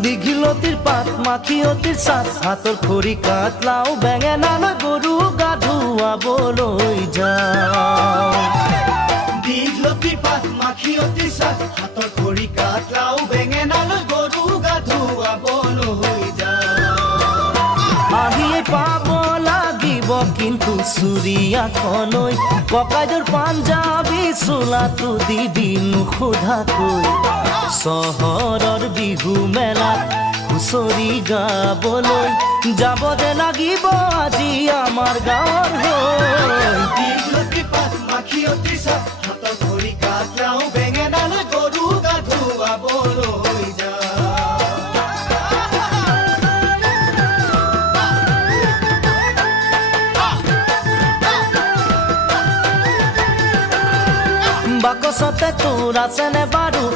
দীঘিলতিৰ পাত মাখিয়তিৰ চাট হাতৰ খৰি কাট লাও বেঙেনালৈ গৰু গা ধুৱাবলৈ যাওঁ দীঘলতিৰ পাত মাখিয়তিৰ চাট হাতৰ খৰি কাট লাও বেঙেনালৈ গৰু গা ধুৱাবলৈ যাওঁ আহিয়ে পাব লাগিব কিন্তু চুৰিয়াখনৈ ককাইদেউৰ পাঞ্জাবী চোলাটো দিবি নোসোধাকৈ চহৰৰ বিহু মেলাত হুঁচৰি গাবলৈ যাব দে লাগিব আজি আমাৰ গাঁৱৰ হৈ দীঘলতিৰ পাত মাখিয়তিৰ চাট হাতৰ খৰি কাট লাও বেঙেনালৈ গৰু গা ধুৱাবলৈ যাওঁ বাকচতে তোৰ আছেনে বাৰু